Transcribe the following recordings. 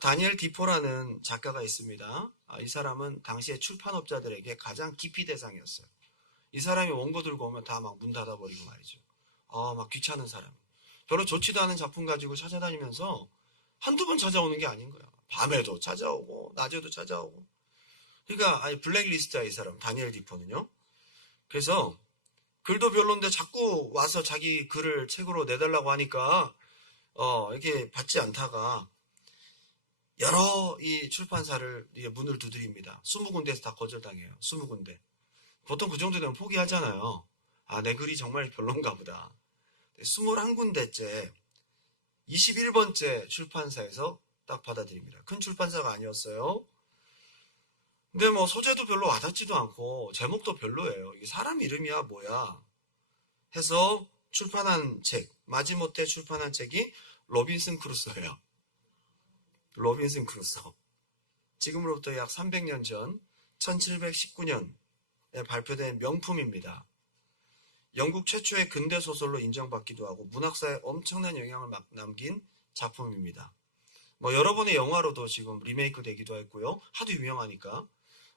다니엘 디포라는 작가가 있습니다. 이 사람은 당시에 출판업자들에게 가장 기피 대상이었어요. 이 사람이 원고 들고 오면 다 막 문 닫아버리고 말이죠. 막 귀찮은 사람. 별로 좋지도 않은 작품 가지고 찾아다니면서 한두 번 찾아오는 게 아닌 거야. 밤에도 찾아오고 낮에도 찾아오고. 그러니까 아예 블랙리스트야, 이 사람. 다니엘 디포는요. 그래서 글도 별론데 자꾸 와서 자기 글을 책으로 내달라고 하니까 이렇게 받지 않다가 여러 이 출판사를 문을 두드립니다. 20군데에서 다 거절당해요. 20군데. 보통 그 정도 되면 포기하잖아요. 내 글이 정말 별론가 보다. 21군데째 21번째 출판사에서 딱 받아들입니다. 큰 출판사가 아니었어요. 근데 뭐 소재도 별로 와닿지도 않고 제목도 별로예요. 이게 사람 이름이야 뭐야 해서 출판한 책, 마지못해 출판한 책이 로빈슨 크루소예요. 로빈슨 크루소. 지금으로부터 약 300년 전 1719년에 발표된 명품입니다. 영국 최초의 근대 소설로 인정받기도 하고 문학사에 엄청난 영향을 남긴 작품입니다. 뭐 여러 번의 영화로도 지금 리메이크 되기도 했고요. 하도 유명하니까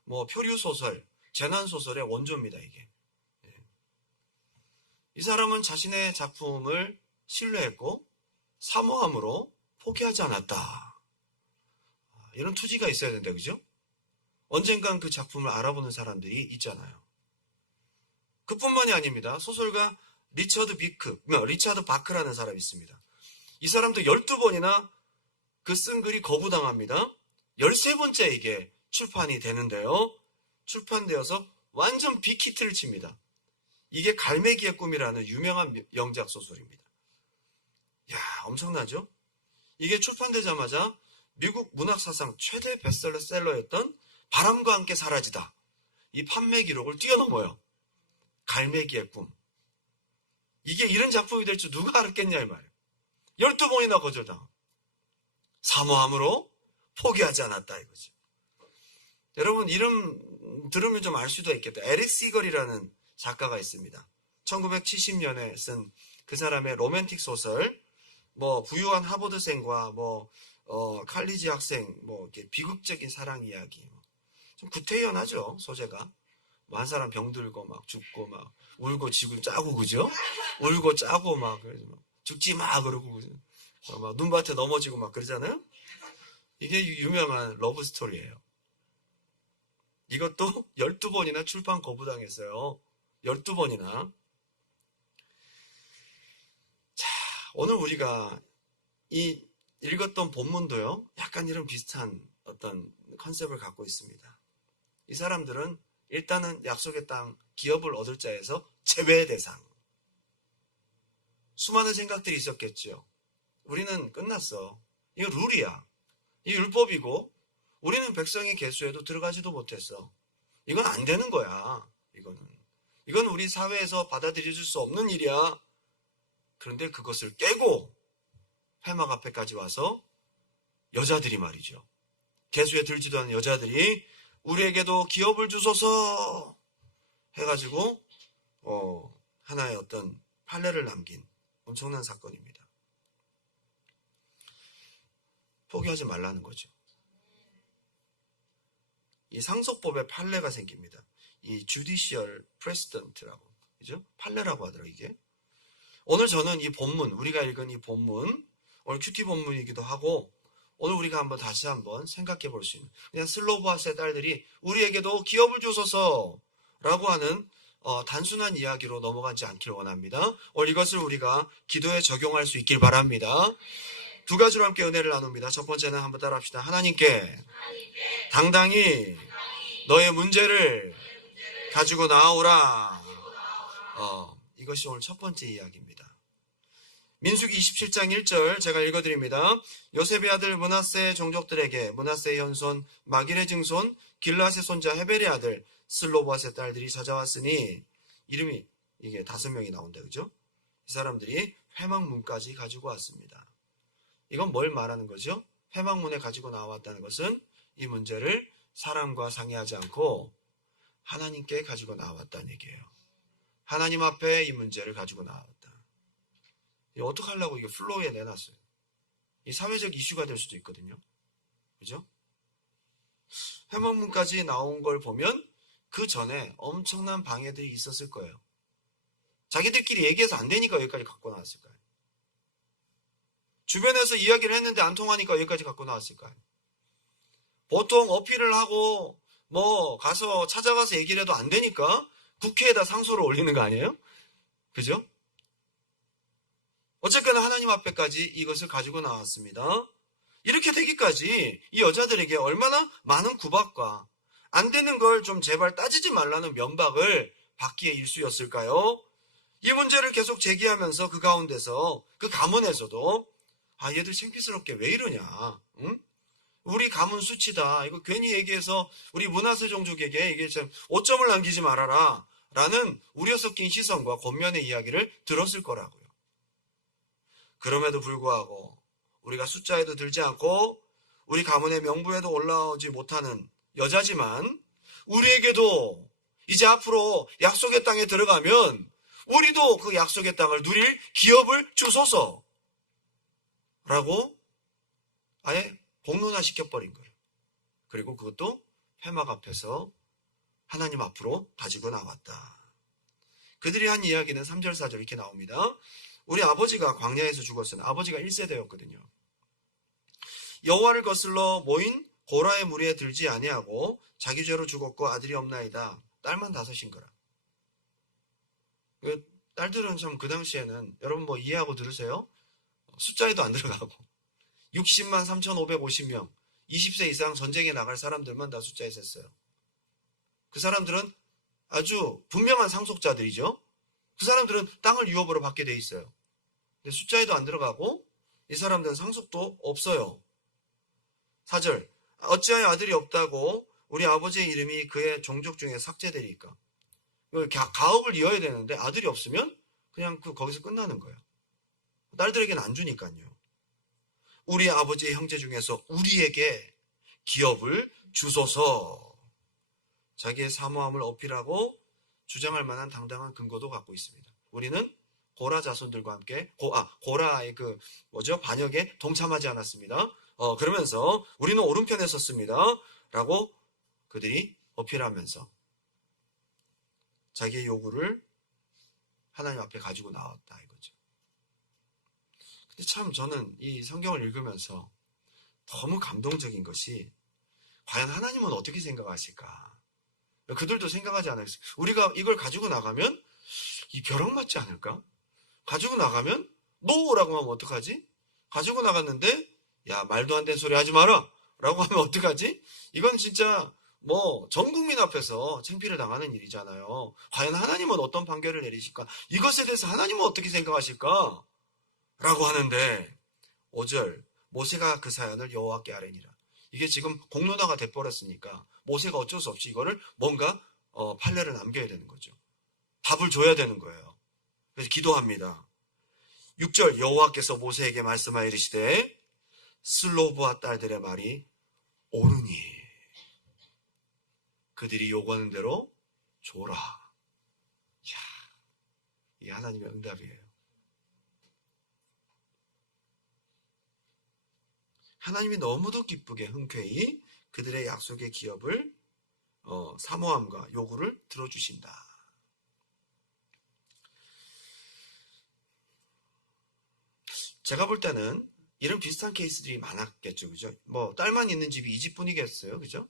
뭐 표류 소설, 재난 소설의 원조입니다, 이게. 이 사람은 자신의 작품을 신뢰했고 사모함으로 포기하지 않았다. 이런 투지가 있어야 된다, 그죠? 언젠간 그 작품을 알아보는 사람들이 있잖아요. 그뿐만이 아닙니다. 소설가 리차드 바크라는 사람이 있습니다. 이 사람도 12번이나 그 쓴 글이 거부당합니다. 13번째 이게 출판이 되는데요. 출판되어서 완전 빅히트를 칩니다. 이게 갈매기의 꿈이라는 유명한 명작 소설입니다. 이야, 엄청나죠? 이게 출판되자마자 미국 문학사상 최대 베스트셀러였던 바람과 함께 사라지다. 이 판매 기록을 뛰어넘어요. 갈매기의 꿈. 이게 이런 작품이 될 줄 누가 알았겠냐 이 말이에요. 12번이나 거절당하고 사모함으로 포기하지 않았다 이거죠. 여러분 이름 들으면 좀 알 수도 있겠다. 에릭 시걸이라는 작가가 있습니다. 1970년에 쓴 그 사람의 로맨틱 소설, 뭐 부유한 하버드생과 칼리지 학생, 이렇게 비극적인 사랑 이야기, 좀 구태연하죠 소재가. 한 사람 병들고 막 죽고 막 울고 지고 짜고 그죠? 울고 짜고 막 죽지 마 그러고 막 눈밭에 넘어지고 막 그러잖아요. 이게 유명한 러브 스토리예요. 이것도 12번이나 출판 거부당했어요. 12번이나. 자, 오늘 우리가 이 읽었던 본문도요. 약간 이런 비슷한 어떤 컨셉을 갖고 있습니다. 이 사람들은 일단은 약속의 땅 기업을 얻을 자에서 제외 대상. 수많은 생각들이 있었겠죠. 우리는 끝났어. 이거 룰이야. 이 율법이고 우리는 백성의 계수에도 들어가지도 못했어. 이건 안 되는 거야. 이건 우리 사회에서 받아들여질 수 없는 일이야. 그런데 그것을 깨고 회막 앞에까지 와서 여자들이 말이죠. 계수에 들지도 않은 여자들이 우리에게도 기업을 주소서 해가지고 하나의 어떤 판례를 남긴 엄청난 사건입니다. 포기하지 말라는 거죠. 이 상속법에 판례가 생깁니다. 이 judicial precedent라고, 그죠? 판례라고 하더라고요, 이게. 오늘 저는 이 본문, 우리가 읽은 이 본문, 오늘 큐티 본문이기도 하고, 오늘 우리가 다시 한번 생각해 볼 수 있는, 그냥 슬로보아스의 딸들이 우리에게도 기업을 주소서라고 하는 단순한 이야기로 넘어가지 않기를 원합니다. 오늘 이것을 우리가 기도에 적용할 수 있길 바랍니다. 두 가지로 함께 은혜를 나눕니다. 첫 번째는 한번 따라합시다. 하나님께 당당히 너의 문제를 가지고 나오라. 이것이 오늘 첫 번째 이야기입니다. 민수기 27장 1절 제가 읽어드립니다. 요셉의 아들 므낫세의 종족들에게 므낫세의 현손 마길의 증손 길앗의 손자 헤벨의 아들 슬로보아스의 딸들이 찾아왔으니, 이름이 이게 5명이 나온다, 그죠? 이 사람들이 회막문까지 가지고 왔습니다. 이건 뭘 말하는 거죠? 회막문에 가지고 나왔다는 것은 이 문제를 사람과 상의하지 않고 하나님께 가지고 나왔다는 얘기예요. 하나님 앞에 이 문제를 가지고 나왔다. 어떻게 하려고 이게 플로우에 내놨어요. 이 사회적 이슈가 될 수도 있거든요. 그죠? 회막문까지 나온 걸 보면 그 전에 엄청난 방해들이 있었을 거예요. 자기들끼리 얘기해서 안 되니까 여기까지 갖고 나왔을 거예요. 주변에서 이야기를 했는데 안 통하니까 여기까지 갖고 나왔을 거예요. 보통 어필을 하고 가서 찾아가서 얘기를 해도 안 되니까 국회에다 상소를 올리는 거 아니에요? 그죠? 어쨌거나 하나님 앞에까지 이것을 가지고 나왔습니다. 이렇게 되기까지 이 여자들에게 얼마나 많은 구박과 안 되는 걸 좀 제발 따지지 말라는 면박을 받기에 일쑤였을까요? 이 문제를 계속 제기하면서 그 가운데서 그 가문에서도 얘들 창피스럽게 왜 이러냐, 응? 우리 가문 수치다. 이거 괜히 얘기해서 우리 문하세 종족에게 이게 참 오점을 남기지 말아라 라는 우려 섞인 시선과 권면의 이야기를 들었을 거라고요. 그럼에도 불구하고 우리가 숫자에도 들지 않고 우리 가문의 명부에도 올라오지 못하는 여자지만 우리에게도 이제 앞으로 약속의 땅에 들어가면 우리도 그 약속의 땅을 누릴 기업을 주소서 라고 아예 공론화 시켜버린 거예요. 그리고 그것도 회막 앞에서 하나님 앞으로 가지고 나왔다. 그들이 한 이야기는 3절 4절 이렇게 나옵니다. 우리 아버지가 광야에서 죽었으나 아버지가 1세대였거든요. 여호와를 거슬러 모인 고라의 무리에 들지 아니하고 자기 죄로 죽었고 아들이 없나이다. 딸만 5인 거라. 딸들은 참 그 당시에는 여러분 이해하고 들으세요. 숫자에도 안 들어가고 60만 3,550명 20세 이상 전쟁에 나갈 사람들만 다 숫자에 셌어요. 그 사람들은 아주 분명한 상속자들이죠. 그 사람들은 땅을 유업으로 받게 돼 있어요. 근데 숫자에도 안 들어가고 이 사람들은 상속도 없어요. 4절 어찌하여 아들이 없다고 우리 아버지의 이름이 그의 종족 중에 삭제되리까. 가업을 이어야 되는데 아들이 없으면 그냥 거기서 끝나는 거예요. 딸들에게는 안 주니까요. 우리 아버지의 형제 중에서 우리에게 기업을 주소서. 자기의 사모함을 어필하고 주장할 만한 당당한 근거도 갖고 있습니다. 우리는 고라 자손들과 함께 고라의 반역에 동참하지 않았습니다. 그러면서 우리는 오른편에 섰습니다. 라고 그들이 어필하면서 자기의 요구를 하나님 앞에 가지고 나왔다 이거죠. 근데 참 저는 이 성경을 읽으면서 너무 감동적인 것이 과연 하나님은 어떻게 생각하실까? 그들도 생각하지 않았어요. 우리가 이걸 가지고 나가면 이 벼락 맞지 않을까? 가지고 나가면 노라고 하면 어떡하지? 가지고 나갔는데 야 말도 안 되는 소리 하지 마라 라고 하면 어떡하지? 이건 진짜 전 국민 앞에서 창피를 당하는 일이잖아요. 과연 하나님은 어떤 판결을 내리실까? 이것에 대해서 하나님은 어떻게 생각하실까? 라고 하는데 5절 모세가 그 사연을 여호와께 아뢰니라. 이게 지금 공론화가 돼버렸으니까 모세가 어쩔 수 없이 이거를 뭔가 판례를 남겨야 되는 거죠. 답을 줘야 되는 거예요. 그래서 기도합니다. 6절 여호와께서 모세에게 말씀하여 이르시되 슬로브와 딸들의 말이 옳으니 그들이 요구하는 대로 줘라. 이야, 이게 하나님의 응답이에요. 하나님이 너무도 기쁘게 흔쾌히 그들의 약속의 기업을 사모함과 요구를 들어주신다. 제가 볼 때는 이런 비슷한 케이스들이 많았겠죠. 그죠? 딸만 있는 집이 이 집뿐이겠어요. 그죠?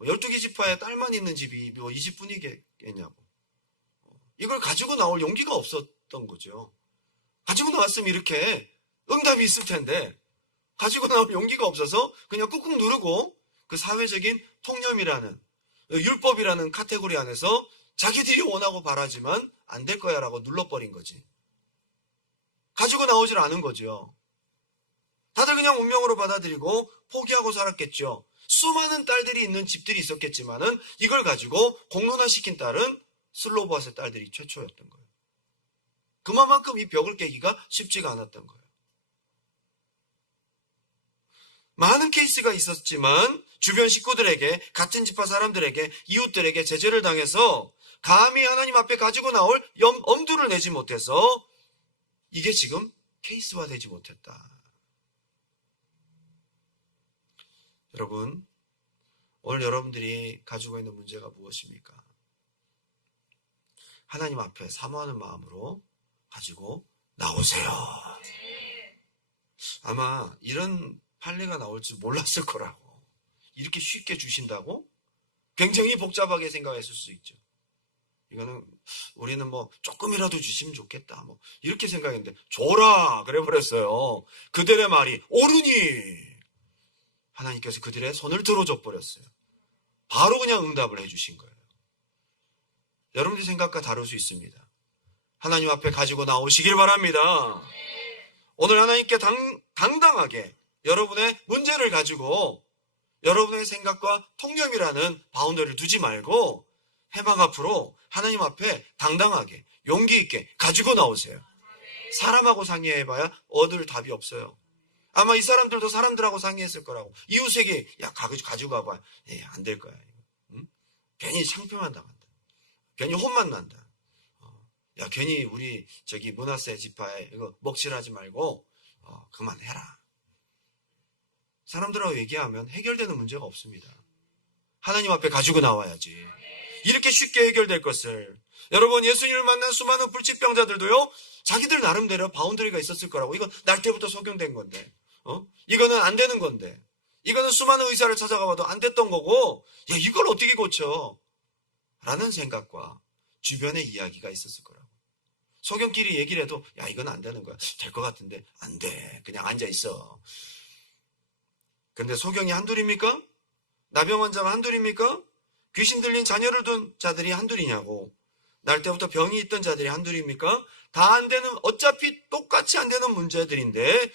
12개 지파에 딸만 있는 집이 이 집뿐이겠냐고. 이걸 가지고 나올 용기가 없었던 거죠. 가지고 나왔으면 이렇게 응답이 있을 텐데 가지고 나올 용기가 없어서 그냥 꾹꾹 누르고 그 사회적인 통념이라는 율법이라는 카테고리 안에서 자기들이 원하고 바라지만 안 될 거야 라고 눌러버린 거지. 가지고 나오질 않은 거죠. 다들 그냥 운명으로 받아들이고 포기하고 살았겠죠. 수많은 딸들이 있는 집들이 있었겠지만은 이걸 가지고 공론화시킨 딸은 슬로보아스의 딸들이 최초였던 거예요. 그만큼 이 벽을 깨기가 쉽지가 않았던 거예요. 많은 케이스가 있었지만 주변 식구들에게, 같은 지파 사람들에게, 이웃들에게 제재를 당해서 감히 하나님 앞에 가지고 나올 엄두를 내지 못해서 이게 지금 케이스화되지 못했다. 여러분, 오늘 여러분들이 가지고 있는 문제가 무엇입니까? 하나님 앞에 사모하는 마음으로 가지고 나오세요. 아마 이런 판례가 나올 줄 몰랐을 거라고. 이렇게 쉽게 주신다고? 굉장히 복잡하게 생각했을 수 있죠. 이거는 우리는 뭐 조금이라도 주시면 좋겠다 뭐 이렇게 생각했는데 줘라 그래 버렸어요. 그들의 말이 옳으니 하나님께서 그들의 손을 들어줘 버렸어요. 바로 그냥 응답을 해주신 거예요. 여러분들 생각과 다를 수 있습니다. 하나님 앞에 가지고 나오시길 바랍니다. 오늘 하나님께 당당하게 여러분의 문제를 가지고 여러분의 생각과 통념이라는 바운더리를 두지 말고 해방 앞으로 하나님 앞에 당당하게 용기 있게 가지고 나오세요. 사람하고 상의해봐야 얻을 답이 없어요. 아마 이 사람들도 사람들하고 상의했을 거라고. 이웃에게 야 가지고 가봐. 안 될 거야. 응? 괜히 창피만 당한다. 괜히 혼만 난다. 야 괜히 우리 저기 문화세 지파에 이거 먹칠하지 말고 그만해라. 사람들하고 얘기하면 해결되는 문제가 없습니다. 하나님 앞에 가지고 나와야지. 이렇게 쉽게 해결될 것을. 여러분, 예수님을 만난 수많은 불치병자들도요, 자기들 나름대로 바운더리가 있었을 거라고. 이건 날 때부터 적용된 건데, 이거는 안 되는 건데, 이거는 수많은 의사를 찾아가봐도 안 됐던 거고, 야, 이걸 어떻게 고쳐? 라는 생각과 주변의 이야기가 있었을 거라고. 소경끼리 얘기를 해도, 야, 이건 안 되는 거야. 될 것 같은데, 안 돼. 그냥 앉아있어. 근데 소경이 한둘입니까? 나병 환자가 한둘입니까? 귀신 들린 자녀를 둔 자들이 한둘이냐고. 날 때부터 병이 있던 자들이 한둘입니까? 다 안 되는, 어차피 똑같이 안 되는 문제들인데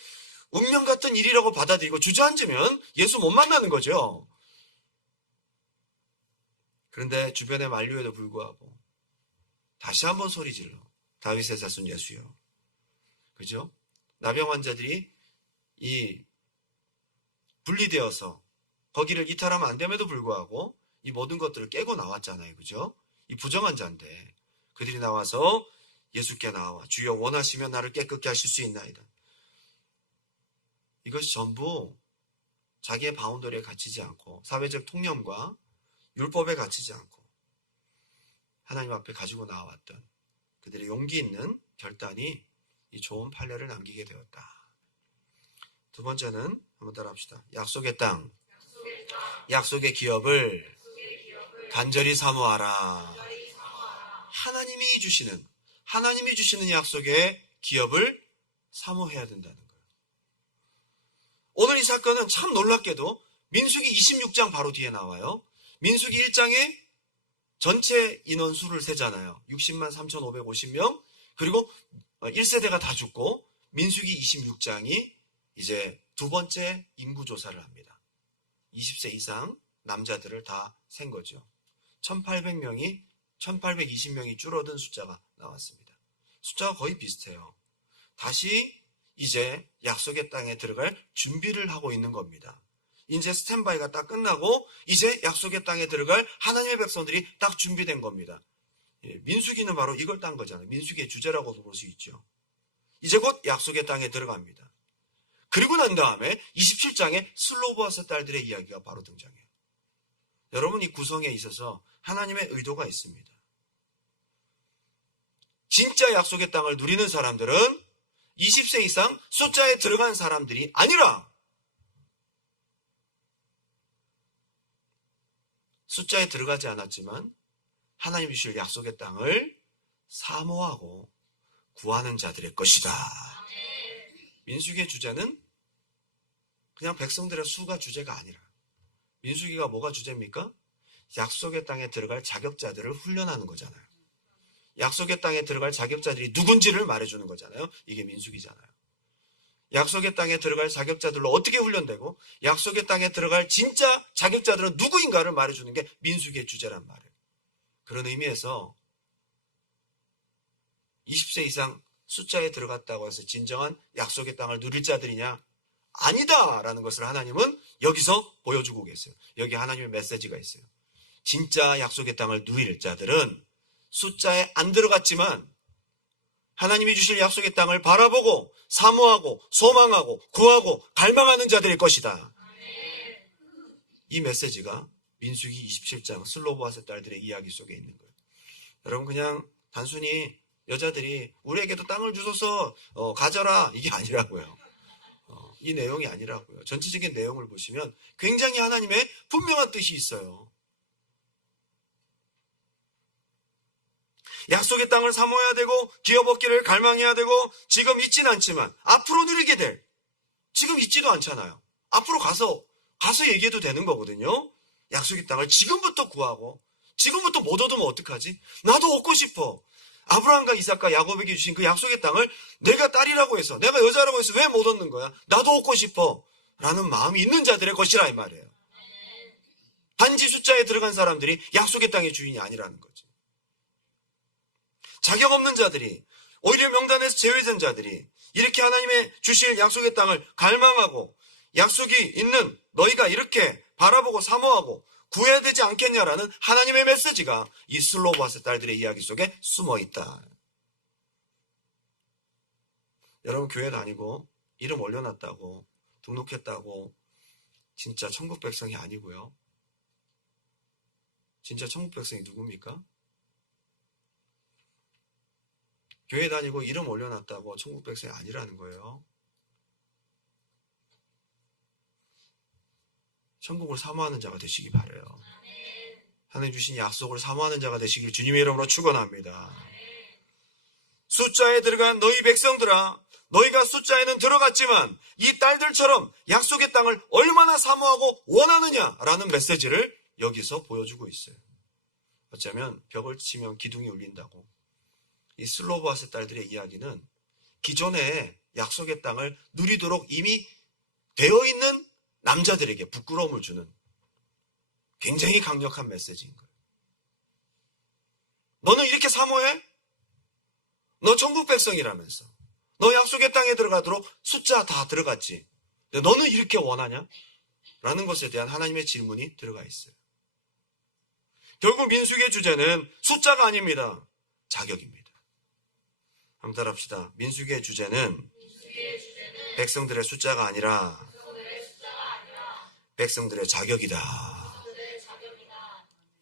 운명 같은 일이라고 받아들이고 주저앉으면 예수 못 만나는 거죠. 그런데 주변의 만류에도 불구하고 다시 한번 소리질러. 다윗의 자손 예수여. 그죠? 나병 환자들이 이 분리되어서 거기를 이탈하면 안 됨에도 불구하고 이 모든 것들을 깨고 나왔잖아요. 그죠? 이 부정한 자인데 그들이 나와서 예수께 나와 주여 원하시면 나를 깨끗게 하실 수 있나이다. 이것이 전부 자기의 바운더리에 갇히지 않고 사회적 통념과 율법에 갇히지 않고 하나님 앞에 가지고 나왔던 그들의 용기 있는 결단이 이 좋은 판례를 남기게 되었다. 두 번째는 한번 따라합시다. 약속의 땅, 약속의 기업을 간절히 사모하라. 하나님이 주시는 약속의 기업을 사모해야 된다는 거예요. 오늘 이 사건은 참 놀랍게도 민수기 26장 바로 뒤에 나와요. 민수기 1장에 전체 인원수를 세잖아요. 60만 3,550명. 그리고 1세대가 다 죽고 민수기 26장이 이제 두 번째 인구조사를 합니다. 20세 이상 남자들을 다 센 거죠. 1820명이 줄어든 숫자가 나왔습니다. 숫자가 거의 비슷해요. 다시 이제 약속의 땅에 들어갈 준비를 하고 있는 겁니다. 이제 스탠바이가 딱 끝나고 이제 약속의 땅에 들어갈 하나님의 백성들이 딱 준비된 겁니다. 민수기는 바로 이걸 딴 거잖아요. 민수기의 주제라고도 볼 수 있죠. 이제 곧 약속의 땅에 들어갑니다. 그리고 난 다음에 27장에 슬로보아스 딸들의 이야기가 바로 등장해요. 여러분, 이 구성에 있어서 하나님의 의도가 있습니다. 진짜 약속의 땅을 누리는 사람들은 20세 이상 숫자에 들어간 사람들이 아니라 숫자에 들어가지 않았지만 하나님이 주실 약속의 땅을 사모하고 구하는 자들의 것이다. 민수기의 주제는 그냥 백성들의 수가 주제가 아니라 민수기가 뭐가 주제입니까? 약속의 땅에 들어갈 자격자들을 훈련하는 거잖아요. 약속의 땅에 들어갈 자격자들이 누군지를 말해주는 거잖아요. 이게 민수기잖아요. 약속의 땅에 들어갈 자격자들로 어떻게 훈련되고 약속의 땅에 들어갈 진짜 자격자들은 누구인가를 말해주는 게 민수기의 주제란 말이에요. 그런 의미에서 20세 이상 숫자에 들어갔다고 해서 진정한 약속의 땅을 누릴 자들이냐? 아니다라는 것을 하나님은 여기서 보여주고 계세요. 여기 하나님의 메시지가 있어요. 진짜 약속의 땅을 누릴 자들은 숫자에 안 들어갔지만 하나님이 주실 약속의 땅을 바라보고 사모하고 소망하고 구하고 갈망하는 자들일 것이다. 이 메시지가 민수기 27장 슬로보아스 딸들의 이야기 속에 있는 거예요. 여러분, 그냥 단순히 여자들이 우리에게도 땅을 주소서 가져라 이게 아니라고요. 이 내용이 아니라고요. 전체적인 내용을 보시면 굉장히 하나님의 분명한 뜻이 있어요. 약속의 땅을 사모해야 되고 기업 얻기를 갈망해야 되고 지금 있진 않지만 앞으로 누리게 될, 지금 있지도 않잖아요. 앞으로 가서 얘기해도 되는 거거든요. 약속의 땅을 지금부터 구하고 지금부터 못 얻으면 어떡하지? 나도 얻고 싶어. 아브라함과 이삭과 야곱에게 주신 그 약속의 땅을 내가 딸이라고 해서, 내가 여자라고 해서 왜 못 얻는 거야? 나도 얻고 싶어 라는 마음이 있는 자들의 것이라 이 말이에요. 단지 숫자에 들어간 사람들이 약속의 땅의 주인이 아니라는 거죠. 자격 없는 자들이, 오히려 명단에서 제외된 자들이 이렇게 하나님의 주실 약속의 땅을 갈망하고 약속이 있는 너희가 이렇게 바라보고 사모하고 구해야 되지 않겠냐라는 하나님의 메시지가 이 슬로보아스 딸들의 이야기 속에 숨어 있다. 여러분, 교회 다니고 이름 올려놨다고 등록했다고 진짜 천국 백성이 아니고요. 진짜 천국 백성이 누굽니까? 교회 다니고 이름 올려놨다고 천국 백성이 아니라는 거예요. 천국을 사모하는 자가 되시기 바라요. 하나님 주신 약속을 사모하는 자가 되시길 주님의 이름으로 축원합니다. 숫자에 들어간 너희 백성들아, 너희가 숫자에는 들어갔지만 이 딸들처럼 약속의 땅을 얼마나 사모하고 원하느냐라는 메시지를 여기서 보여주고 있어요. 어쩌면 벽을 치면 기둥이 울린다고, 이 슬로보아스 딸들의 이야기는 기존에 약속의 땅을 누리도록 이미 되어 있는 남자들에게 부끄러움을 주는 굉장히 강력한 메시지인 거예요. 너는 이렇게 사모해? 너 천국 백성이라면서. 너 약속의 땅에 들어가도록 숫자 다 들어갔지. 근데 너는 이렇게 원하냐? 라는 것에 대한 하나님의 질문이 들어가 있어요. 결국 민수기의 주제는 숫자가 아닙니다. 자격입니다. 한번 따라합시다. 민수기의 주제는 백성들의 숫자가 아니라 백성들의 자격이다.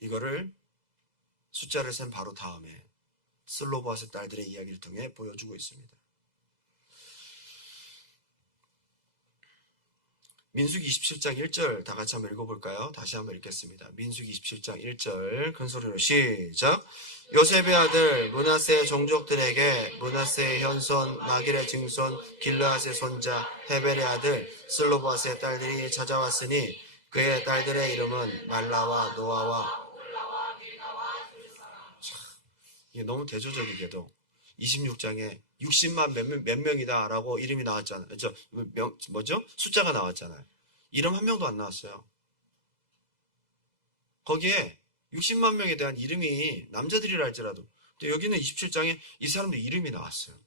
이거를 숫자를 센 바로 다음에 슬로보아스 딸들의 이야기를 통해 보여주고 있습니다. 민수기 27장 1절 다 같이 한번 읽어볼까요? 다시 한번 읽겠습니다. 민수기 27장 1절 큰 소리로 시작. 요셉의 아들 므낫세의 종족들에게 므낫세의 현손 마길의 증손 길르앗의 손자 헤벨의 아들 슬로보아스의 딸들이 찾아왔으니 그의 딸들의 이름은 말라와 노아와. 이게 너무 대조적이게도 26장에 60만 몇 명이다 라고 이름이 나왔잖아요. 뭐죠? 숫자가 나왔잖아요. 이름 한 명도 안 나왔어요. 거기에 60만 명에 대한 이름이 남자들이라 할지라도, 근데 여기는 27장에 이 사람들 이름이 나왔어요.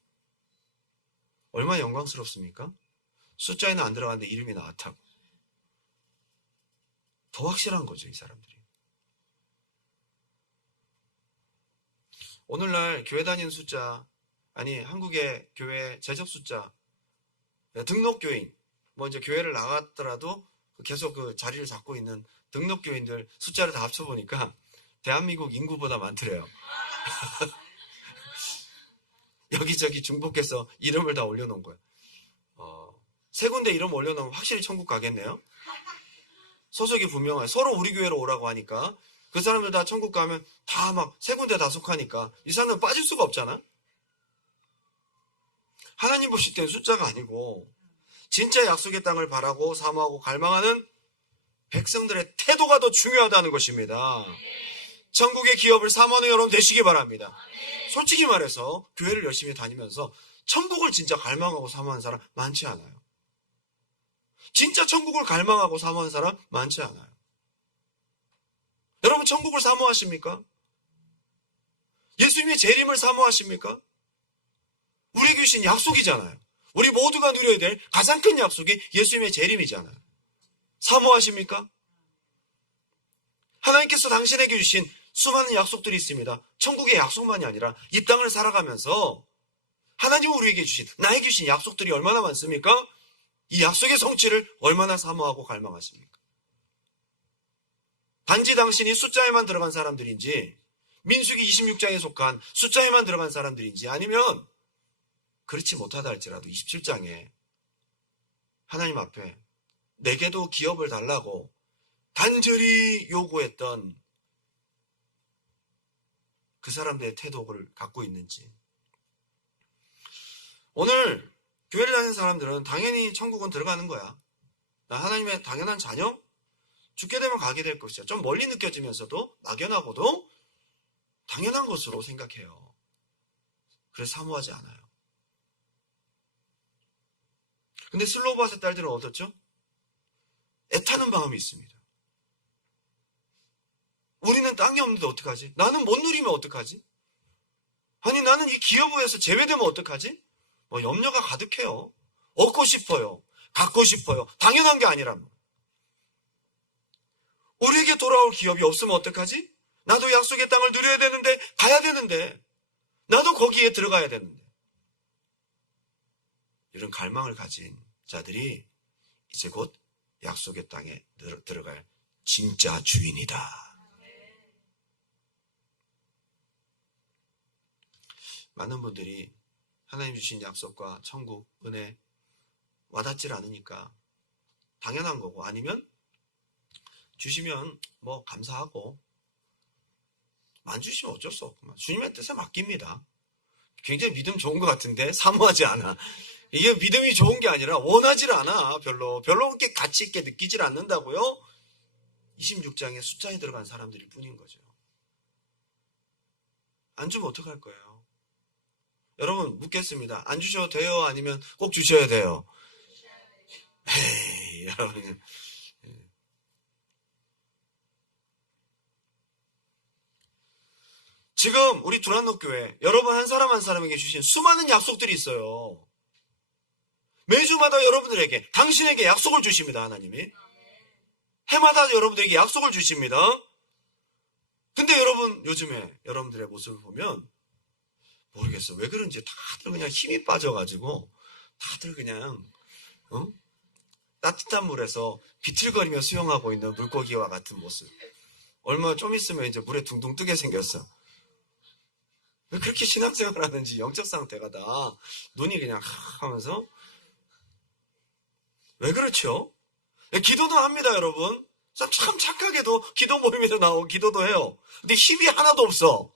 얼마나 영광스럽습니까? 숫자에는 안 들어갔는데 이름이 나왔다고. 더 확실한 거죠, 이 사람들이. 오늘날 교회 다니는 숫자, 아니 한국의 교회 재적 숫자, 등록교인, 이제 교회를 나갔더라도 계속 그 자리를 잡고 있는 등록교인들 숫자를 다 합쳐보니까 대한민국 인구보다 많더래요. 여기저기 중복해서 이름을 다 올려놓은 거예요. 세 군데 이름 올려놓으면 확실히 천국 가겠네요. 소속이 분명해요. 서로 우리 교회로 오라고 하니까 그 사람들 다 천국 가면 다 막 세 군데 다 속하니까 이 사람은 빠질 수가 없잖아. 하나님 보실 때는 숫자가 아니고 진짜 약속의 땅을 바라고 사모하고 갈망하는 백성들의 태도가 더 중요하다는 것입니다. 천국의 기업을 사모하는 여러분 되시기 바랍니다. 솔직히 말해서 교회를 열심히 다니면서 천국을 진짜 갈망하고 사모하는 사람 많지 않아요. 진짜 천국을 갈망하고 사모하는 사람 많지 않아요. 여러분 천국을 사모하십니까? 예수님의 재림을 사모하십니까? 우리에게 주신 약속이잖아요. 우리 모두가 누려야 될 가장 큰 약속이 예수님의 재림이잖아요. 사모하십니까? 하나님께서 당신에게 주신 수많은 약속들이 있습니다. 천국의 약속만이 아니라 이 땅을 살아가면서 하나님은 우리에게 주신, 나에게 주신 약속들이 얼마나 많습니까? 이 약속의 성취를 얼마나 사모하고 갈망하십니까? 단지 당신이 숫자에만 들어간 사람들인지, 민수기 26장에 속한 숫자에만 들어간 사람들인지, 아니면 그렇지 못하다 할지라도 27장에 하나님 앞에 내게도 기업을 달라고 간절히 요구했던 그 사람들의 태도를 갖고 있는지. 오늘 교회를 다니는 사람들은 당연히 천국은 들어가는 거야. 나 하나님의 당연한 자녀? 죽게 되면 가게 될 것이야. 좀 멀리 느껴지면서도 막연하고도 당연한 것으로 생각해요. 그래서 사모하지 않아요. 근데 슬로바스의 딸들은 어떻죠? 애타는 마음이 있습니다. 우리는 땅이 없는데 어떡하지? 나는 못 누리면 어떡하지? 아니 나는 이 기업부에서 제외되면 어떡하지? 염려가 가득해요. 얻고 싶어요. 갖고 싶어요. 당연한 게 아니라면. 우리에게 돌아올 기업이 없으면 어떡하지? 나도 약속의 땅을 누려야 되는데, 가야 되는데, 나도 거기에 들어가야 되는데. 이런 갈망을 가진 자들이 이제 곧 약속의 땅에 들어갈 진짜 주인이다. 많은 분들이 하나님 주신 약속과 천국, 은혜 와닿질 않으니까 당연한 거고, 아니면 주시면 감사하고, 안 주시면 어쩔 수 없구만. 주님의 뜻에 맡깁니다. 굉장히 믿음 좋은 것 같은데 사모하지 않아. 이게 믿음이 좋은 게 아니라 원하질 않아. 별로 그렇게 가치 있게 느끼질 않는다고요. 26장에 숫자에 들어간 사람들일 뿐인 거죠. 안 주면 어떡할 거예요? 여러분 묻겠습니다. 안 주셔도 돼요? 아니면 꼭 주셔야 돼요? 에이, 여러분. 지금 우리 두란노교회 여러분 한 사람 한 사람에게 주신 수많은 약속들이 있어요. 매주마다 여러분들에게, 당신에게 약속을 주십니다. 하나님이. 해마다 여러분들에게 약속을 주십니다. 근데 여러분 요즘에 여러분들의 모습을 보면 모르겠어. 왜 그런지 다들 그냥 힘이 빠져가지고 다들 그냥 따뜻한 물에서 비틀거리며 수영하고 있는 물고기와 같은 모습. 얼마 좀 있으면 이제 물에 둥둥 뜨게 생겼어. 왜 그렇게 신앙생활을 하는지 영적 상태가 다 눈이 그냥 하면서. 왜 그렇죠? 기도도 합니다, 여러분. 참 착하게도 기도 모임에서 나오고 기도도 해요. 근데 힘이 하나도 없어.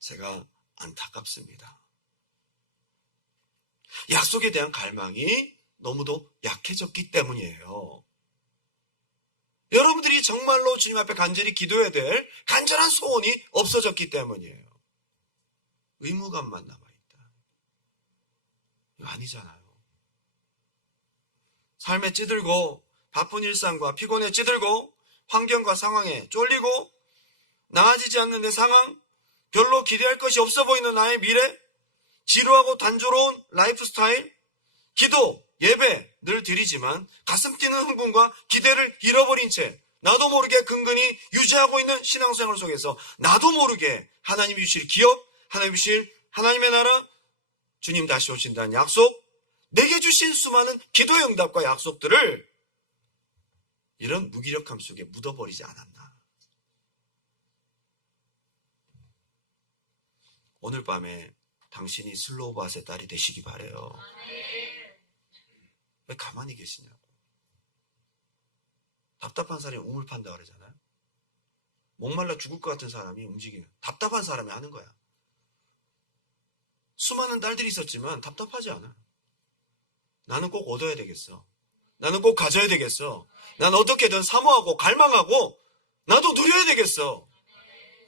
제가 안타깝습니다. 약속에 대한 갈망이 너무도 약해졌기 때문이에요. 여러분들이 정말로 주님 앞에 간절히 기도해야 될 간절한 소원이 없어졌기 때문이에요. 의무감만 남아있다. 이거 아니잖아요. 삶에 찌들고 바쁜 일상과 피곤에 찌들고 환경과 상황에 쫄리고 나아지지 않는 내 상황, 별로 기대할 것이 없어 보이는 나의 미래, 지루하고 단조로운 라이프 스타일, 기도, 예배 늘 드리지만 가슴 뛰는 흥분과 기대를 잃어버린 채 나도 모르게 근근히 유지하고 있는 신앙생활 속에서 나도 모르게 하나님이 주실 기업, 하나님이 주실 하나님의 나라, 주님 다시 오신다는 약속, 내게 주신 수많은 기도의 응답과 약속들을 이런 무기력함 속에 묻어버리지 않았나. 오늘 밤에 당신이 슬로바스의 딸이 되시기 바래요. 왜 가만히 계시냐고. 답답한 사람이 우물 판다 그러잖아요. 목말라 죽을 것 같은 사람이 움직이는, 답답한 사람이 하는 거야. 수많은 딸들이 있었지만 답답하지 않아. 나는 꼭 얻어야 되겠어. 나는 꼭 가져야 되겠어. 난 어떻게든 사모하고 갈망하고 나도 누려야 되겠어.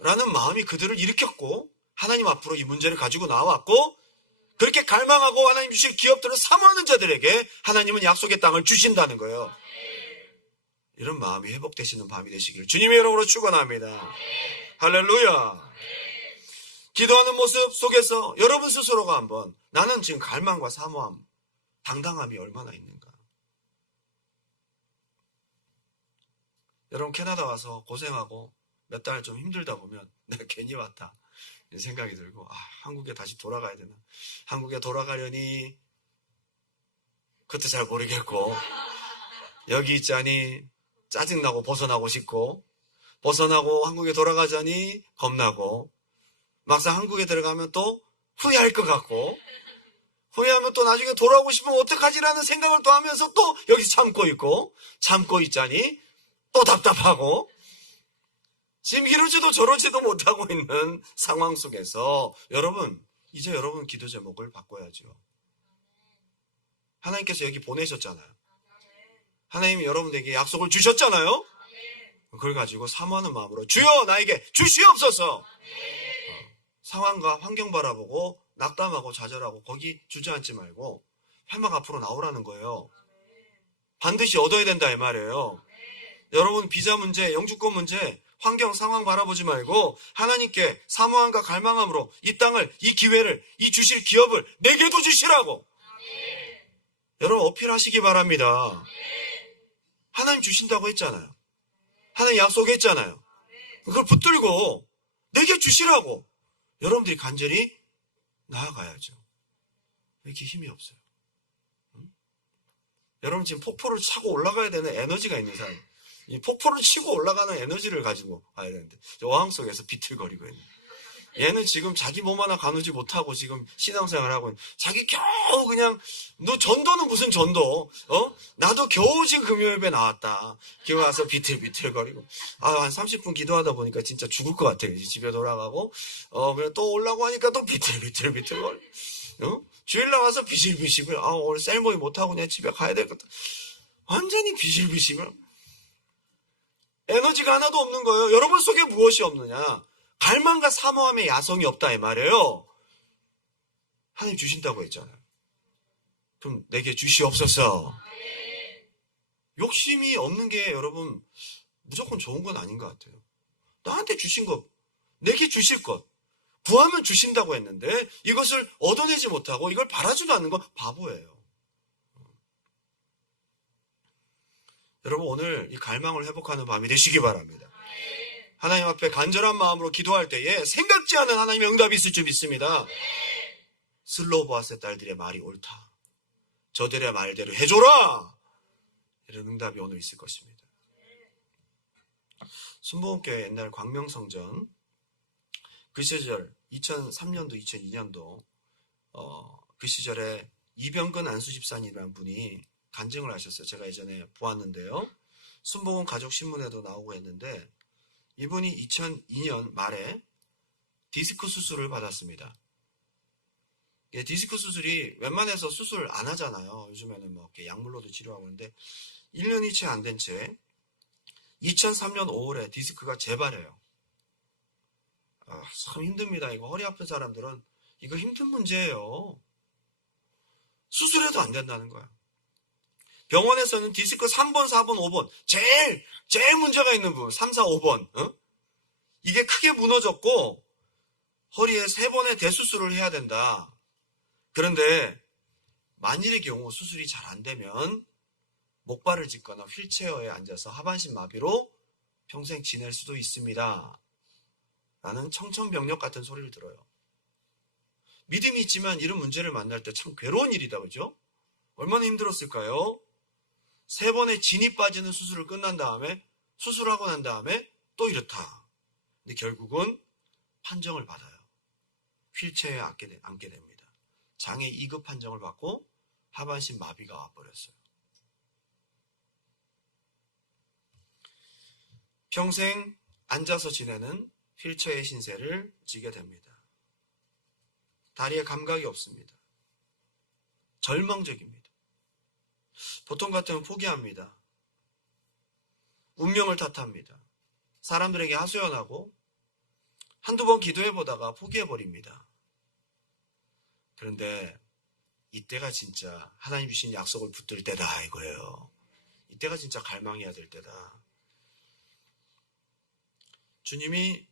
라는 마음이 그들을 일으켰고 하나님 앞으로 이 문제를 가지고 나왔고, 그렇게 갈망하고 하나님 주실 기업들을 사모하는 자들에게 하나님은 약속의 땅을 주신다는 거예요. 이런 마음이 회복되시는 밤이 되시기를 주님의 이름으로 축원합니다. 할렐루야. 기도하는 모습 속에서 여러분 스스로가 한번, 나는 지금 갈망과 사모함, 당당함이 얼마나 있는가. 여러분 캐나다 와서 고생하고 몇 달 좀 힘들다 보면 내가 괜히 왔다 이런 생각이 들고, 한국에 다시 돌아가야 되나. 한국에 돌아가려니 그것도 잘 모르겠고, 여기 있자니 짜증나고 벗어나고 싶고, 벗어나고 한국에 돌아가자니 겁나고, 막상 한국에 들어가면 또 후회할 것 같고, 후회하면 또 나중에 돌아오고 싶으면 어떡하지라는 생각을 또 하면서 또 여기 참고 있자니 또 답답하고, 지금 이러지도 저러지도 못하고 있는 상황 속에서 이제 여러분 기도 제목을 바꿔야죠. 하나님께서 여기 보내셨잖아요. 하나님이 여러분에게 약속을 주셨잖아요. 그걸 가지고 사모하는 마음으로 주여 나에게 주시옵소서. 상황과 환경 바라보고 낙담하고 좌절하고 거기 주저앉지 말고 회막 앞으로 나오라는 거예요. 반드시 얻어야 된다 이 말이에요. 여러분 비자 문제, 영주권 문제, 환경 상황 바라보지 말고 하나님께 사모함과 갈망함으로 이 땅을, 이 기회를, 이 주실 기업을 내게도 주시라고 여러분 어필하시기 바랍니다. 하나님 주신다고 했잖아요. 하나님 약속했잖아요. 그걸 붙들고 내게 주시라고 여러분들이 간절히 나아가야죠. 왜 이렇게 힘이 없어요? 여러분 지금 폭포를 차고 올라가야 되는 에너지가 있는 사람, 이 폭포를 치고 올라가는 에너지를 가지고 가야 되는데 어항 속에서 비틀거리고 있는 얘는 지금 자기 몸 하나 가누지 못하고 지금 신앙생활을 하고 있는, 자기 겨우 그냥 너 전도는 무슨 전도, 나도 겨우 지금 금요일에 나왔다. 기회 와서 비틀비틀거리고 한 30분 기도하다 보니까 진짜 죽을 것 같아요. 집에 돌아가고 그냥 또 올라고 하니까 또 비틀비틀거리고 주일 나가서 비실비실 오늘 셀모이 못하고 그냥 집에 가야 되겠다. 완전히 비실비실 에너지가 하나도 없는 거예요. 여러분 속에 무엇이 없느냐? 갈망과 사모함의 야성이 없다 이 말이에요. 하나님 주신다고 했잖아요. 그럼 내게 주시옵소서. 욕심이 없는 게 여러분 무조건 좋은 건 아닌 것 같아요. 나한테 주신 것, 내게 주실 것, 구하면 주신다고 했는데 이것을 얻어내지 못하고 이걸 바라지도 않는 건 바보예요. 여러분 오늘 이 갈망을 회복하는 밤이 되시기 바랍니다. 하나님 앞에 간절한 마음으로 기도할 때에 생각지 않은 하나님의 응답이 있을 줄 믿습니다. 슬로보아스의 딸들의 말이 옳다. 저들의 말대로 해줘라. 이런 응답이 오늘 있을 것입니다. 순복음교회 옛날 광명성전 그 시절 2003년도 2002년도 그 시절에 이병근 안수집사님이라는 분이 간증을 하셨어요. 제가 예전에 보았는데요. 순복음 가족신문에도 나오고 했는데 이분이 2002년 말에 디스크 수술을 받았습니다. 디스크 수술이 웬만해서 수술 안 하잖아요. 요즘에는 뭐 이렇게 약물로도 치료하고 있는데 1년이 채 안 된 채 2003년 5월에 디스크가 재발해요. 참 힘듭니다. 이거 허리 아픈 사람들은 이거 힘든 문제예요. 수술해도 안 된다는 거야. 병원에서는 디스크 3번, 4번, 5번 제일 문제가 있는 부분 3, 4, 5번 이게 크게 무너졌고 허리에 3번의 대수술을 해야 된다. 그런데 만일의 경우 수술이 잘 안 되면 목발을 짚거나 휠체어에 앉아서 하반신 마비로 평생 지낼 수도 있습니다. 라는 청천벽력 같은 소리를 들어요. 믿음이 있지만 이런 문제를 만날 때 참 괴로운 일이다. 그죠? 얼마나 힘들었을까요? 3번의 진이 빠지는 수술을 끝난 다음에 수술하고 난 다음에 또 이렇다. 근데 결국은 판정을 받아요. 휠체어에 앉게 됩니다. 장애 2급 판정을 받고 하반신 마비가 와버렸어요. 평생 앉아서 지내는 휠체어의 신세를 지게 됩니다. 다리에 감각이 없습니다. 절망적입니다. 보통 같으면 포기합니다. 운명을 탓합니다. 사람들에게 하소연하고 한두 번 기도해보다가 포기해버립니다. 그런데 이때가 진짜 하나님 주신 약속을 붙들 때다 이거예요. 이때가 진짜 갈망해야 될 때다. 주님이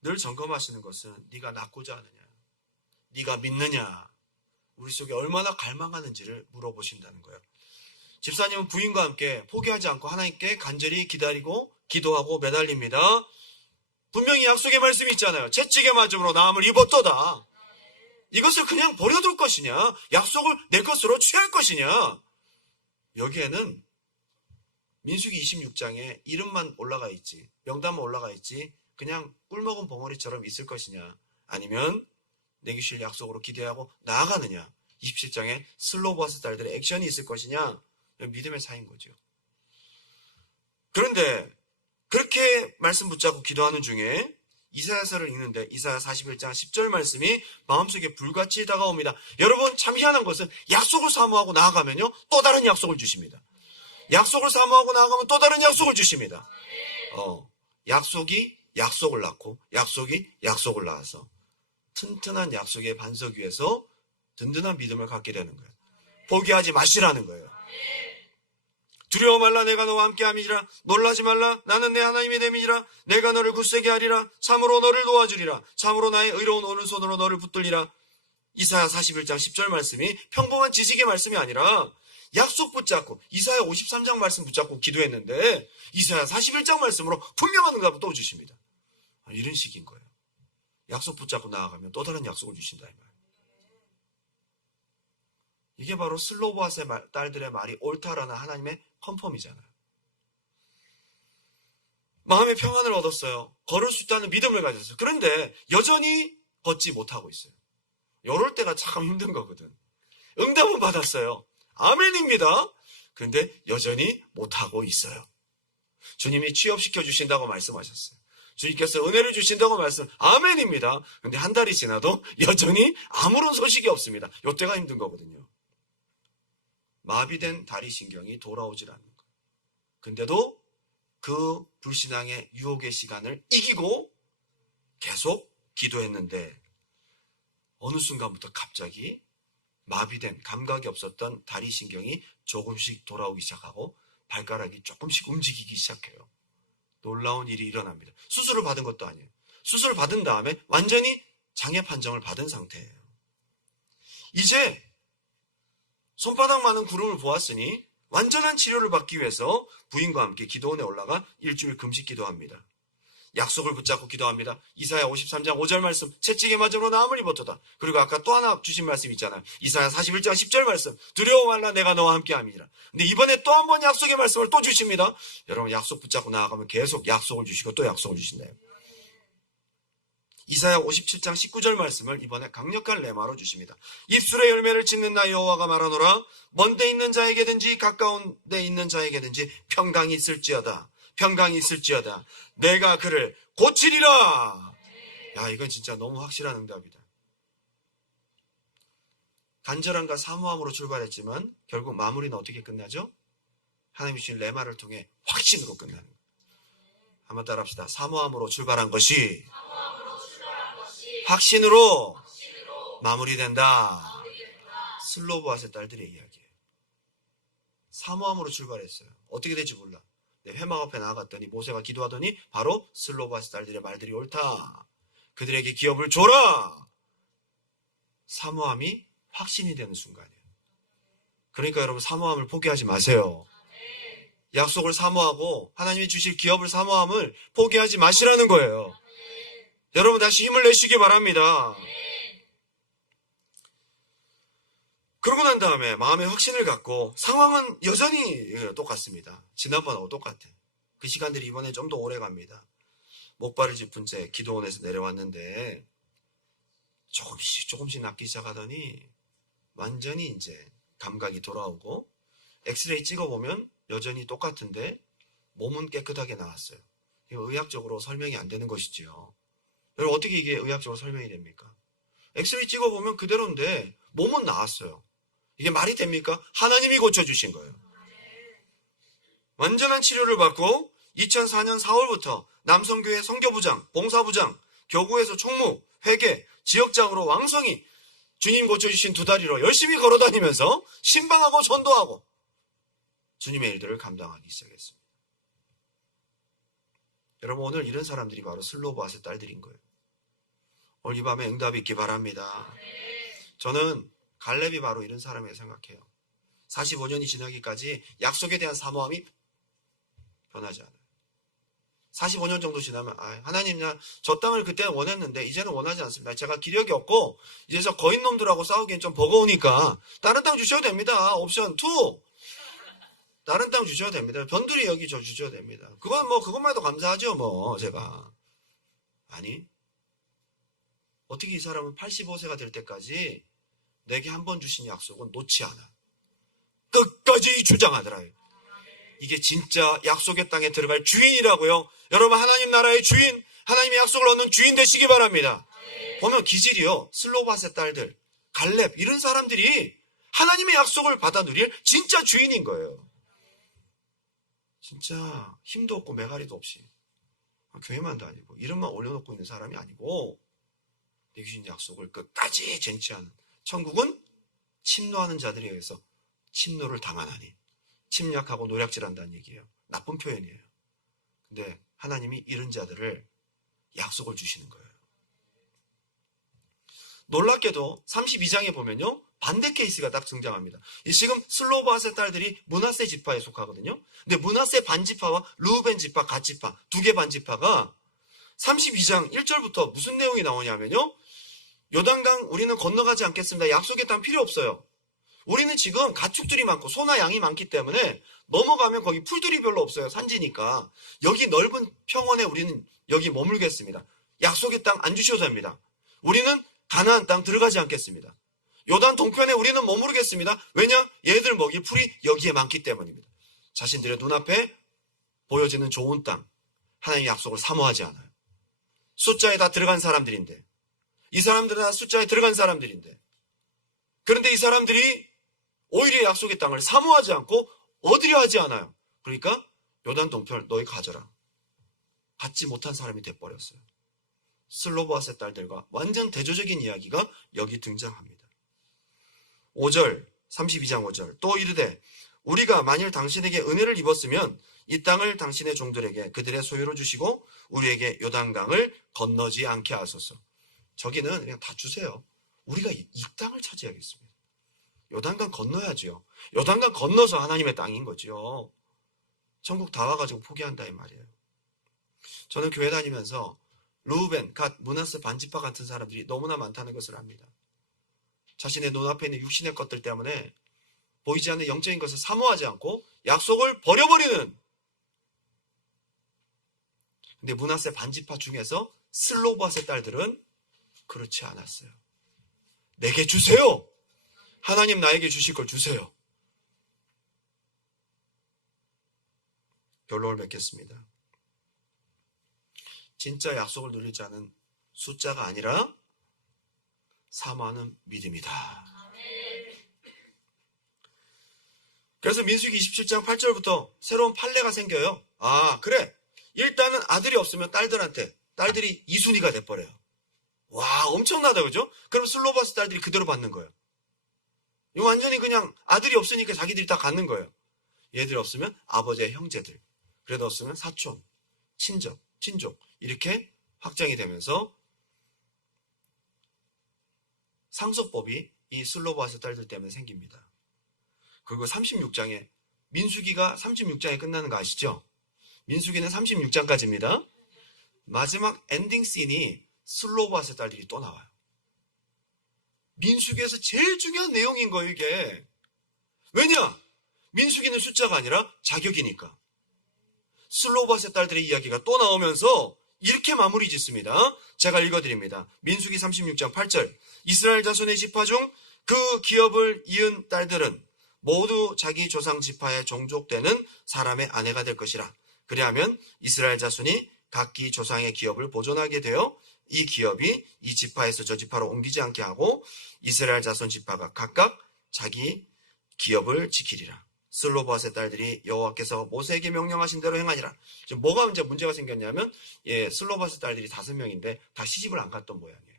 늘 점검하시는 것은 네가 낳고자 하느냐, 네가 믿느냐, 우리 속에 얼마나 갈망하는지를 물어보신다는 거예요. 집사님은 부인과 함께 포기하지 않고 하나님께 간절히 기다리고 기도하고 매달립니다. 분명히 약속의 말씀이 있잖아요. 채찍의 맞음으로 나음을 입었도다. 이것을 그냥 버려둘 것이냐, 약속을 내 것으로 취할 것이냐. 여기에는 민수기 26장에 이름만 올라가 있지, 명단만 올라가 있지, 그냥 꿀먹은 벙어리처럼 있을 것이냐, 아니면 내게 주실 약속으로 기대하고 나아가느냐, 27장에 슬로보아스 딸들의 액션이 있을 것이냐, 믿음의 차이인 거죠. 그런데 그렇게 말씀 붙잡고 기도하는 중에 이사야서를 읽는데 이사야 41장 10절 말씀이 마음속에 불같이 다가옵니다. 여러분, 참 희한한 것은 약속을 사모하고 나아가면요, 또 다른 약속을 주십니다. 약속을 사모하고 나아가면 또 다른 약속을 주십니다. 약속이 약속을 낳고 약속이 약속을 낳아서 튼튼한 약속의 반석 위에서 든든한 믿음을 갖게 되는 거예요. 포기하지 마시라는 거예요. 두려워 말라, 내가 너와 함께함이니라. 놀라지 말라, 나는 내 하나님의 됨이니라. 내가 너를 굳세게 하리라. 참으로 너를 도와주리라. 참으로 나의 의로운 오른손으로 너를 붙들리라. 이사야 41장 10절 말씀이 평범한 지식의 말씀이 아니라 약속 붙잡고 이사야 53장 말씀 붙잡고 기도했는데 이사야 41장 말씀으로 분명한 응답을 또 주십니다. 이런 식인 거예요. 약속 붙잡고 나아가면 또 다른 약속을 주신다, 이 말. 이게 바로 슬로보아스의 딸들의 말이 옳다라는 하나님의 컨펌이잖아요. 마음의 평안을 얻었어요. 걸을 수 있다는 믿음을 가졌어요. 그런데 여전히 걷지 못하고 있어요. 이럴 때가 참 힘든 거거든. 응답은 받았어요. 아멘입니다. 그런데 여전히 못하고 있어요. 주님이 취업시켜 주신다고 말씀하셨어요. 주님께서 은혜를 주신다고 말씀, 아멘입니다. 그런데 한 달이 지나도 여전히 아무런 소식이 없습니다. 이때가 힘든 거거든요. 마비된 다리신경이 돌아오질 않는 거예요. 근데도 그 불신앙의 유혹의 시간을 이기고 계속 기도했는데 어느 순간부터 갑자기 마비된 감각이 없었던 다리신경이 조금씩 돌아오기 시작하고 발가락이 조금씩 움직이기 시작해요. 놀라운 일이 일어납니다. 수술을 받은 것도 아니에요. 수술을 받은 다음에 완전히 장애 판정을 받은 상태예요. 이제 손바닥만한 구름을 보았으니 완전한 치료를 받기 위해서 부인과 함께 기도원에 올라가 일주일 금식 기도합니다. 약속을 붙잡고 기도합니다. 이사야 53장 5절 말씀, 채찍에 맞으므로 나음을 입었도다. 그리고 아까 또 하나 주신 말씀 있잖아요. 이사야 41장 10절 말씀, 두려워 말라, 내가 너와 함께함이니라. 근데 이번에 또 한 번 약속의 말씀을 또 주십니다. 여러분, 약속 붙잡고 나아가면 계속 약속을 주시고 또 약속을 주신다요. 이사야 57장 19절 말씀을 이번에 강력한 레마로 주십니다. 입술의 열매를 짓는 나 여호와가 말하노라. 먼 데 있는 자에게든지 가까운 데 있는 자에게든지 평강이 있을지어다. 평강이 있을지어다. 내가 그를 고치리라. 야, 이건 진짜 너무 확실한 응답이다. 간절함과 사모함으로 출발했지만 결국 마무리는 어떻게 끝나죠? 하나님이 주신 레마를 통해 확신으로 끝나는 거예요. 한번 따라합시다. 사모함으로 출발한 것이 확신으로 마무리된다. 슬로보아스의 딸들의 이야기예요. 사모함으로 출발했어요. 어떻게 될지 몰라. 회막 앞에 나아갔더니 모세가 기도하더니 바로 슬로보아스 딸들의 말들이 옳다. 그들에게 기업을 줘라. 사모함이 확신이 되는 순간이에요. 그러니까 여러분, 사모함을 포기하지 마세요. 약속을 사모하고 하나님이 주실 기업을 사모함을 포기하지 마시라는 거예요. 여러분, 다시 힘을 내시기 바랍니다. 그러고 난 다음에 마음의 확신을 갖고, 상황은 여전히 똑같습니다. 지난번하고 똑같아. 그 시간들이 이번에 좀 더 오래 갑니다. 목발을 짚은 채 기도원에서 내려왔는데 조금씩 낫기 시작하더니 완전히 이제 감각이 돌아오고, 엑스레이 찍어보면 여전히 똑같은데 몸은 깨끗하게 나왔어요. 이거 의학적으로 설명이 안 되는 것이지요. 여러분, 어떻게 이게 의학적으로 설명이 됩니까? 엑스레이 찍어보면 그대로인데 몸은 나았어요. 이게 말이 됩니까? 하나님이 고쳐주신 거예요. 완전한 치료를 받고 2004년 4월부터 남성교회 선교부장, 봉사부장, 교구에서 총무, 회계, 지역장으로 왕성히 주님 고쳐주신 두 다리로 열심히 걸어다니면서 신방하고 전도하고 주님의 일들을 감당하기 시작했습니다. 여러분, 오늘 이런 사람들이 바로 슬로보아스의 딸들인 거예요. 오늘 이 밤에 응답이 있기 바랍니다. 저는 갈렙이 바로 이런 사람이라고 생각해요. 45년이 지나기까지 약속에 대한 사모함이 변하지 않아요. 45년 정도 지나면 하나님, 저 땅을 그때 원했는데 이제는 원하지 않습니다. 제가 기력이 없고 이제 저 거인놈들하고 싸우기엔 좀 버거우니까 다른 땅 주셔도 됩니다. 옵션 2. 다른 땅 주셔도 됩니다. 변두리 여기 저 주셔도 됩니다. 그건 뭐 그것만 해도 감사하죠 뭐 제가. 아니 어떻게 이 사람은 85세가 될 때까지 내게 한 번 주신 약속은 놓지 않아. 끝까지 주장하더라. 이게 진짜 약속의 땅에 들어갈 주인이라고요. 여러분 하나님 나라의 주인, 하나님의 약속을 얻는 주인 되시기 바랍니다. 보면 기질이요. 슬로바스의 딸들, 갈렙 이런 사람들이 하나님의 약속을 받아 누릴 진짜 주인인 거예요. 진짜 힘도 없고 매가리도 없이 교회만 다니고 이름만 올려놓고 있는 사람이 아니고 내 주신 약속을 끝까지 쟁취하는. 천국은 침노하는 자들에 의해서 침노를 당하나니. 침략하고 노략질한다는 얘기예요. 나쁜 표현이에요. 근데 하나님이 이런 자들을 약속을 주시는 거예요. 놀랍게도 32장에 보면요. 반대 케이스가 딱 등장합니다. 지금 슬로바스의 딸들이 므낫세 지파에 속하거든요. 근데 므낫세 반지파와 르우벤 지파, 갓 지파 두 개 반지파가 32장 1절부터 무슨 내용이 나오냐면요. 요단강 우리는 건너가지 않겠습니다. 약속의 땅 필요 없어요. 우리는 지금 가축들이 많고 소나 양이 많기 때문에 넘어가면 거기 풀들이 별로 없어요. 산지니까. 여기 넓은 평원에 우리는 여기 머물겠습니다. 약속의 땅 안 주셔도 됩니다. 우리는 가나안 땅 들어가지 않겠습니다. 요단 동편에 우리는 머무르겠습니다. 왜냐? 얘들 먹일 풀이 여기에 많기 때문입니다. 자신들의 눈앞에 보여지는 좋은 땅, 하나님의 약속을 사모하지 않아요. 숫자에 다 들어간 사람들인데, 이 사람들은 다 숫자에 들어간 사람들인데, 그런데 이 사람들이 오히려 약속의 땅을 사모하지 않고 얻으려 하지 않아요. 그러니까 요단 동편을 너희 가져라. 갖지 못한 사람이 돼버렸어요. 슬로바스의 딸들과 완전 대조적인 이야기가 여기 등장합니다. 5절, 32장 5절. 또 이르되 우리가 만일 당신에게 은혜를 입었으면 이 땅을 당신의 종들에게 그들의 소유로 주시고 우리에게 요단강을 건너지 않게 하소서. 저기는 그냥 다 주세요. 우리가 이 땅을 차지하겠습니다. 요단강 건너야죠. 요단강 건너서 하나님의 땅인 거죠. 천국 다 와가지고 포기한다 이 말이에요. 저는 교회 다니면서 르우벤, 갓, 므낫세 반지파 같은 사람들이 너무나 많다는 것을 압니다. 자신의 눈앞에 있는 육신의 것들 때문에 보이지 않는 영적인 것을 사모하지 않고 약속을 버려버리는. 근데 므낫세 반지파 중에서 슬로바스의 딸들은 그렇지 않았어요. 내게 주세요. 하나님 나에게 주실 걸 주세요. 결론을 맺겠습니다. 진짜 약속을 누릴 자는 숫자가 아니라 사모하는 믿음이다. 그래서 민수기 27장 8절부터 새로운 판례가 생겨요. 아 그래, 일단은 아들이 없으면 딸들이 이순위가 돼버려요. 와 엄청나다 그죠? 그럼 슬로바스 딸들이 그대로 받는 거예요. 이거 완전히 그냥 아들이 없으니까 자기들이 다 갖는 거예요. 얘들이 없으면 아버지의 형제들, 그래도 없으면 사촌, 친족 이렇게 확장이 되면서 상속법이 이 슬로바스 딸들 때문에 생깁니다. 그리고 36장에 민수기가 36장에 끝나는 거 아시죠? 민수기는 36장까지입니다. 마지막 엔딩 씬이 슬로바스 딸들이 또 나와요. 민수기에서 제일 중요한 내용인 거예요 이게. 왜냐? 민수기는 숫자가 아니라 자격이니까. 슬로바스 딸들의 이야기가 또 나오면서 이렇게 마무리 짓습니다. 제가 읽어드립니다. 민수기 36장 8절. 이스라엘 자손의 지파 중 그 기업을 이은 딸들은 모두 자기 조상 지파에 종족되는 사람의 아내가 될 것이라. 그리하면 이스라엘 자손이 각기 조상의 기업을 보존하게 되어 이 기업이 이 지파에서 저 지파로 옮기지 않게 하고 이스라엘 자손 지파가 각각 자기 기업을 지키리라. 슬로바스의 딸들이 여호와께서 모세에게 명령하신 대로 행하니라. 지금 뭐가 이제 문제가 생겼냐면 슬로바스 딸들이 5명인데 다 시집을 안 갔던 모양이에요.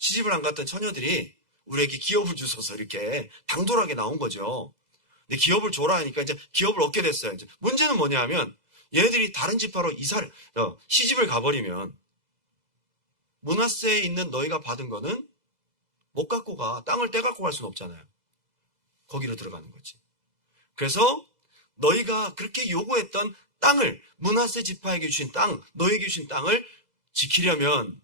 시집을 안 갔던 처녀들이 우리에게 기업을 주소서 이렇게 당돌하게 나온 거죠. 근데 기업을 줘라 하니까 이제 기업을 얻게 됐어요. 이제 문제는 뭐냐 하면 얘네들이 다른 지파로 시집을 가버리면 므낫세에 있는 너희가 받은 거는 못 갖고 가. 땅을 떼갖고 갈 수는 없잖아요. 거기로 들어가는 거지. 그래서 너희가 그렇게 요구했던 땅을, 므낫세 지파에게 주신 땅, 너희에게 주신 땅을 지키려면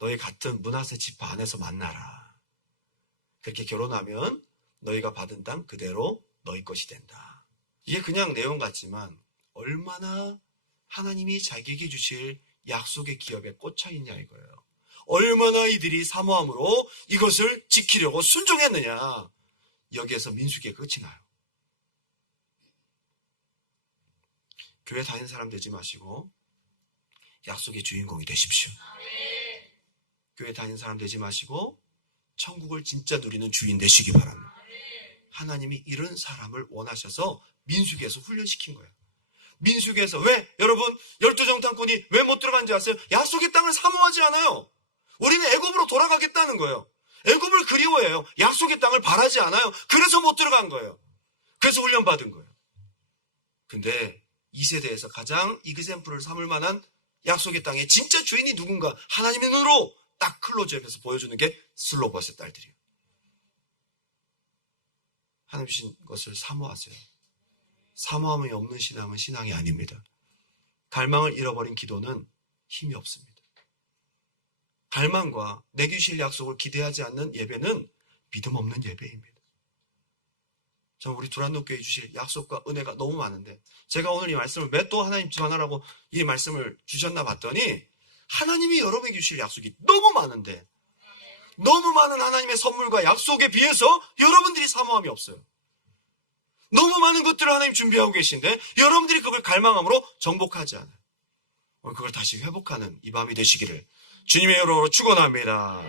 너희 같은 므낫세 지파 안에서 만나라. 그렇게 결혼하면 너희가 받은 땅 그대로 너희 것이 된다. 이게 그냥 내용 같지만 얼마나 하나님이 자기에게 주실 약속의 기업에 꽂혀 있냐 이거예요. 얼마나 이들이 사모함으로 이것을 지키려고 순종했느냐. 여기에서 민수기가 끝이 나요. 교회 다니는 사람 되지 마시고 약속의 주인공이 되십시오. 교회 다니는 사람 되지 마시고 천국을 진짜 누리는 주인 되시기 바랍니다. 하나님이 이런 사람을 원하셔서 민수기에서 훈련시킨 거예요. 민수기에서 왜 여러분 12정탐꾼이 왜 못 들어간지 아세요? 약속의 땅을 사모하지 않아요. 우리는 애굽으로 돌아가겠다는 거예요. 애굽을 그리워해요. 약속의 땅을 바라지 않아요. 그래서 못 들어간 거예요. 그래서 훈련받은 거예요. 근데 2세대에서 가장 이그샘플을 삼을 만한 약속의 땅의 진짜 주인이 누군가 하나님의 눈으로 딱 클로즈업해서 보여주는 게 슬로봇의 딸들이에요. 하나님 주신 것을 사모하세요. 사모함이 없는 신앙은 신앙이 아닙니다. 갈망을 잃어버린 기도는 힘이 없습니다. 갈망과 내게 주실 약속을 기대하지 않는 예배는 믿음 없는 예배입니다. 저는 우리 두란노교회 주실 약속과 은혜가 너무 많은데 제가 오늘 이 말씀을 왜 또 하나님 전하라고 이 말씀을 주셨나 봤더니 하나님이 여러분에게 주실 약속이 너무 많은데 너무 많은 하나님의 선물과 약속에 비해서 여러분들이 사모함이 없어요. 너무 많은 것들을 하나님 준비하고 계신데 여러분들이 그걸 갈망함으로 정복하지 않아요. 오늘 그걸 다시 회복하는 이 밤이 되시기를 주님의 이름으로 축원합니다.